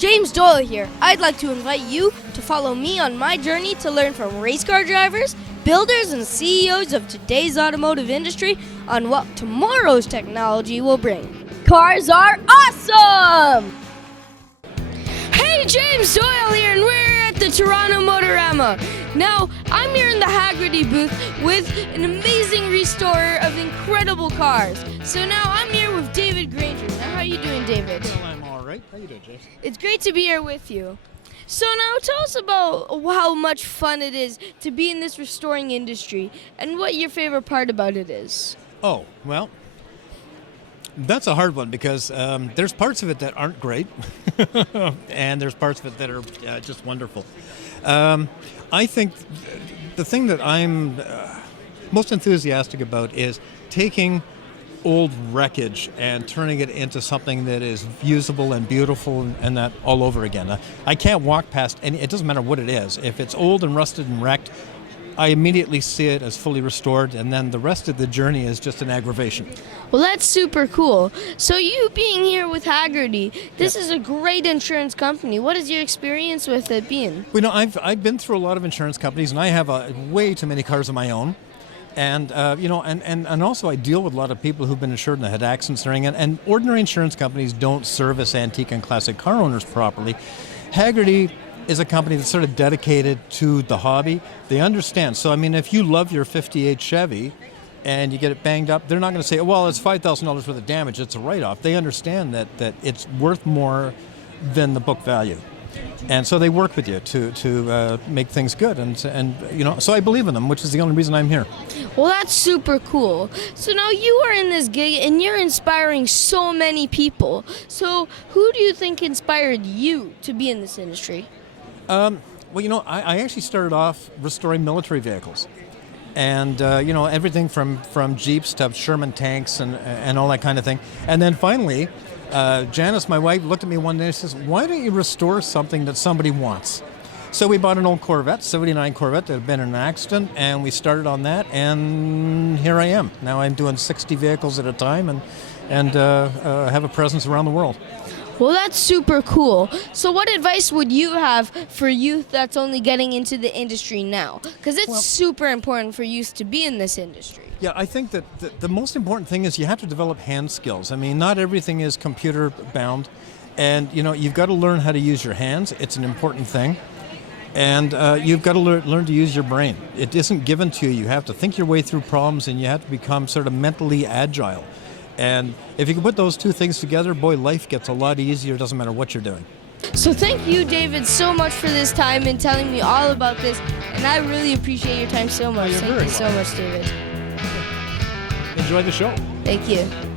James Doyle here. I'd like to invite you to follow me on my journey to learn from race car drivers, builders, and CEOs of today's automotive industry on what tomorrow's technology will bring. Cars are awesome! Hey, James Doyle here, and we're at the Toronto Motorama. Now, I'm here in the Hagerty booth with an amazing restorer of incredible cars. So now I'm here with David Grainger. Now, how are you doing, David? Well, I'm all right. How you doing, Jess? It's great to be here with you. So now tell us about how much fun it is to be in this restoring industry and what your favorite part about it is. Oh, well, that's a hard one because there's parts of it that aren't great and there's parts of it that are just wonderful. I think the thing that I'm most enthusiastic about is taking old wreckage and turning it into something that is usable and beautiful and that all over again. I can't walk past any, it doesn't matter what it is. If it's old and rusted and wrecked, I immediately see it as fully restored, and then the rest of the journey is just an aggravation. Well, that's super cool. So you being here with Hagerty, this is a great insurance company. What is your experience with it being? Well, I've been through a lot of insurance companies, and I have way too many cars of my own. And, and also I deal with a lot of people who've been insured and had accidents during it. And ordinary insurance companies don't service antique and classic car owners properly. Hagerty is a company that's sort of dedicated to the hobby. They understand. So, I mean, if you love your 58 Chevy and you get it banged up, they're not going to say, well, it's $5,000 worth of damage. It's a write-off. They understand that it's worth more than the book value. And so they work with you to make things good, and so I believe in them, which is the only reason I'm here. Well, that's super cool. So now you are in this gig, and you're inspiring so many people. So who do you think inspired you to be in this industry? I actually started off restoring military vehicles, and everything from Jeeps to Sherman tanks and all that kind of thing, and then finally. Janice, my wife, looked at me one day and says, why don't you restore something that somebody wants? So we bought an old Corvette, 79 Corvette that had been in an accident, and we started on that, and here I am. Now I'm doing 60 vehicles at a time and have a presence around the world. Well, that's super cool. So what advice would you have for youth that's only getting into the industry now? Because it's super important for youth to be in this industry. Yeah, I think that the most important thing is you have to develop hand skills. I mean, not everything is computer bound, and you've got to learn how to use your hands. It's an important thing, and you've got to learn to use your brain. It isn't given to you. You have to think your way through problems, and you have to become sort of mentally agile. And if you can put those two things together, boy, life gets a lot easier. It doesn't matter what you're doing. So thank you, David, so much for this time and telling me all about this, and I really appreciate your time so much. Thank you so much, David. Enjoy the show. Thank you.